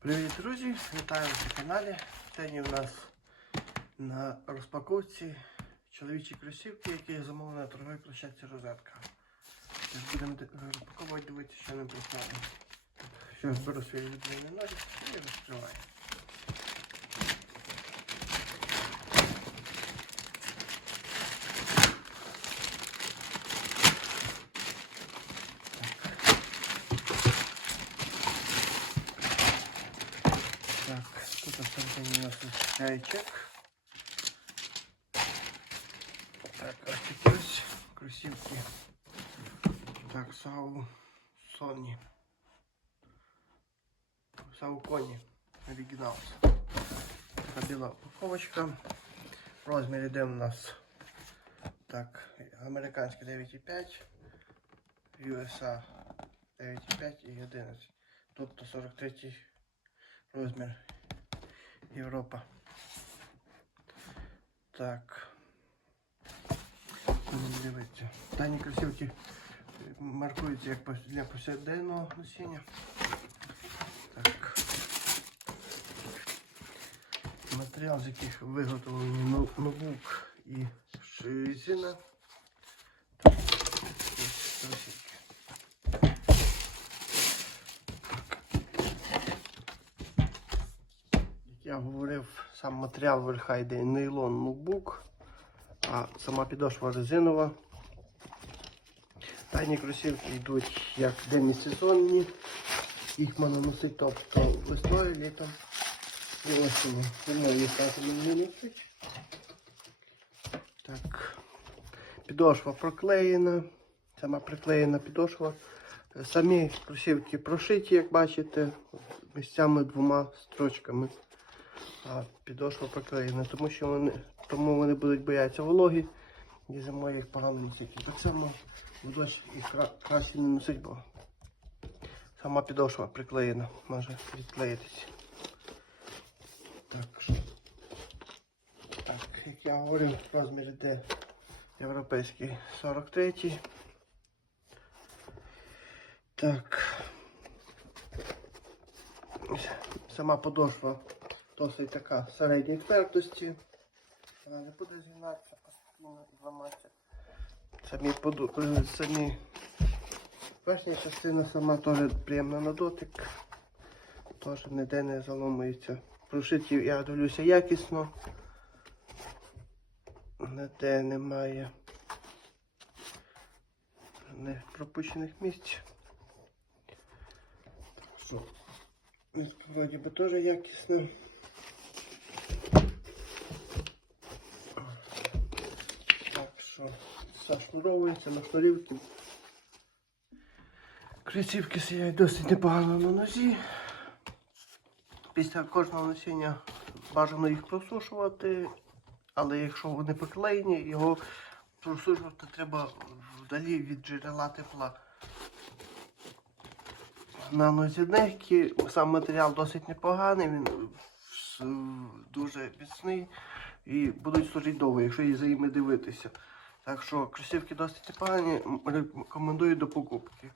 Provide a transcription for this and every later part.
Привіт, друзі! Вітаю вас на каналі. Сьогодні у нас на розпаковці чоловічі кросівки, які я замовив на торговій площадці Розетка. Зараз Будемо розпаковувати, дивитися, що нам прислали. Що беру свій відповідний ножик Так, тут всередині у нас ось яйчик. Так, ось такі ось кросівки. Так, Сау Соні. Сау Коні. Оригінал. Така біла упаковочка. Розмір іде у нас так, американський 9,5, USA 9,5 і 11. Тобто 43 розмір Європа. Так. Дивитися. Дані кросівки маркуються як для повсякденного носіння. Так. Матеріал, з яких виготовлені но- ноутбук і резина. Так, ось кросівки. Як я говорив, сам матеріал верха йде нейлон ноутбук, а сама підошва резинова. Дані кросівки йдуть як денні сезонні. Їх можна носити тобто весною, літом і осінню. Зимою їх не. Так. Підошва проклеєна. Сама приклеєна підошва. Самі кросівки прошиті, як бачите, місцями двома строчками. А підошва проклеєна, тому що вони, тому вони будуть боятися вологи і зимою їх погано носити. Так само в дощ краще не носить, бо сама підошва приклеєна, може відклеїтися. Так, так, як я говорив, розмір йде європейський 43. Так. Сама подошва досить така середньої твердості. Вона не буде згинатися постійно і ламатися. Самі, поду... е, самі верхня частина сама теж приємна на дотик. Теж ніде не заломується. Прошиті, я дивлюся якісно. Ніде немає не пропущених місць. Так що, вроді би теж якісно. Так що зашнуровується на шнурівки. Кросівки сидять досить непогано на нозі. Після кожного носіння бажано їх просушувати, але якщо вони поклеєні, його просушувати треба вдалі від джерела тепла. На нозі легкі, сам матеріал досить непоганий, він дуже міцний і будуть служити довго, якщо її за ними дивитися. Так що кросівки досить непогані, рекомендую до покупки.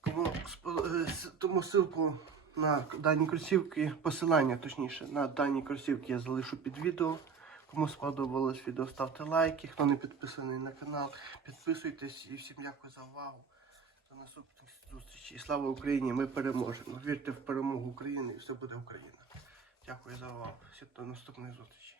Кому е, тому ссылку на дані кросівки, посилання точніше, на дані кросівки я залишу під відео. Кому сподобалось відео, ставте лайки. Хто не підписаний на канал, підписуйтесь і всім дякую за увагу. До наступних зустрічей. Слава Україні! Ми переможемо. Вірте в перемогу України і все буде Україна. Дякую за увагу. Всім до наступних зустрічей.